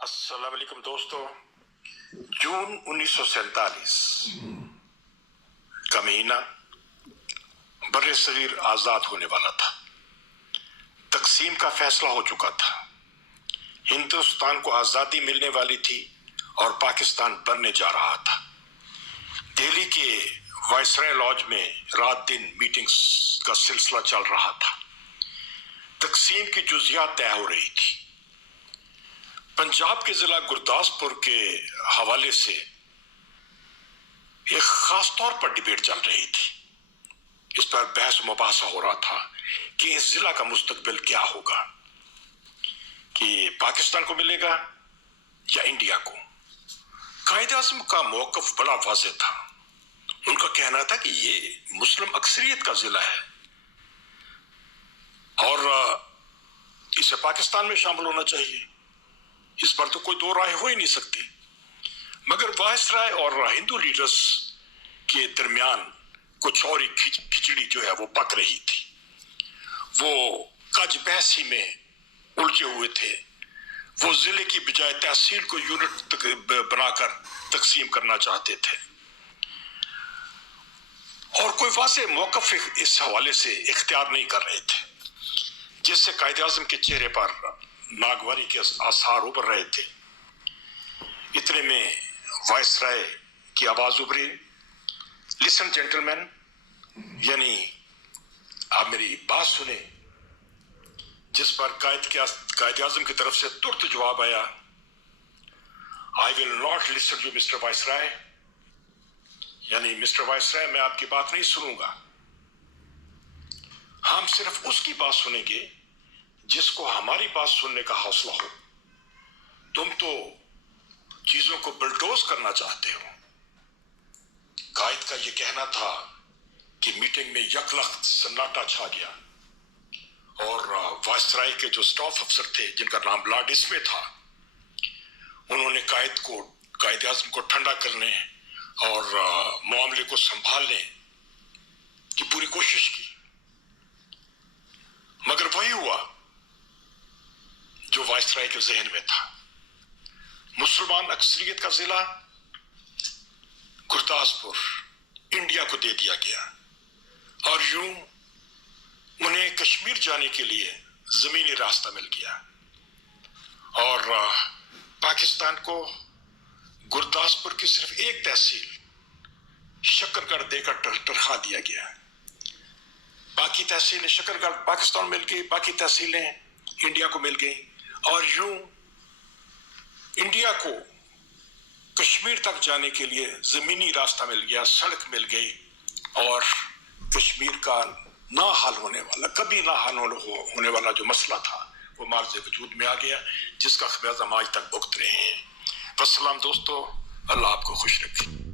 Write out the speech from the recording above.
अस्सलाम वालेकुम दोस्तों। जून 1947 का महीना बर्रे सगीर आजाद होने वाला था। तकसीम का फैसला हो चुका था। हिंदुस्तान को आजादी मिलने वाली थी और पाकिस्तान बनने जा रहा था। दिल्ली के वायसराय लॉज में रात दिन मीटिंग्स का सिलसिला चल रहा था। तकसीम की जुजियात तय हो रही थी। पंजाब के जिला गुरदासपुर के हवाले से एक खास तौर पर डिबेट चल रही थी। इस पर बहस मुबासा हो रहा था कि इस जिला का मुस्तकबिल क्या होगा, कि पाकिस्तान को मिलेगा या इंडिया को। कायदे आज़म का मौक़िफ़ बड़ा वाज़ेह था। उनका कहना था कि ये मुस्लिम अक्सरियत का जिला है और इसे पाकिस्तान में शामिल होना चाहिए। इस पर तो कोई दो राय हो ही नहीं सकती। मगर वायसराय और हिंदू लीडर्स के दरमियान कुछ और ही खिचड़ी जो है वो पक रही थी। वो कज बहसी में उलझे हुए थे। वो जिले की बजाय तहसील को यूनिट बनाकर तकसीम करना चाहते थे और कोई वाज़ेह मौक़िफ़ इस हवाले से इख्तियार नहीं कर रहे थे, जिससे कायदे आज़म के चेहरे पर नागवारी के आसार उभर रहे थे। इतने में वायसराय की आवाज उभरी, लिसन जेंटलमैन, यानी आप मेरी बात सुने। जिस पर कायदे आज़म की तरफ से तुरंत जवाब आया, I will not listen to mister viceroy, यानी मिस्टर वायसराय मैं आपकी बात नहीं सुनूंगा। हम सिर्फ उसकी बात सुनेंगे जिसको हमारी बात सुनने का हौसला हो। तुम तो चीजों को बुलडोज करना चाहते हो। कायद का यह कहना था कि मीटिंग में यकलख्त सन्नाटा छा गया और वायसराय के जो स्टाफ अफसर थे, जिनका नाम लॉर्ड इसमें था, उन्होंने कायद आज़म को ठंडा करने और मामले को संभालने की पूरी कोशिश की। मगर वही हुआ जो वायसराय के जहन में था। मुसलमान अक्सरियत का जिला गुरदासपुर इंडिया को दे दिया गया और यूं उन्हें कश्मीर जाने के लिए जमीनी रास्ता मिल गया और पाकिस्तान को गुरदासपुर की सिर्फ एक तहसील शकरगढ़ देकर टरखा दिया गया। बाकी तहसीलें शकरगढ़ पाकिस्तान मिल गई, बाकी तहसीलें इंडिया को मिल गई और यूं इंडिया को कश्मीर तक जाने के लिए जमीनी रास्ता मिल गया, सड़क मिल गई और कश्मीर का ना हल होने वाला, कभी ना हल होने वाला जो मसला था वो मार्ज़ वजूद में आ गया, जिसका खमियाजा हम आज तक भुगत रहे हैं। वस्सलाम दोस्तों, अल्लाह आपको खुश रखे।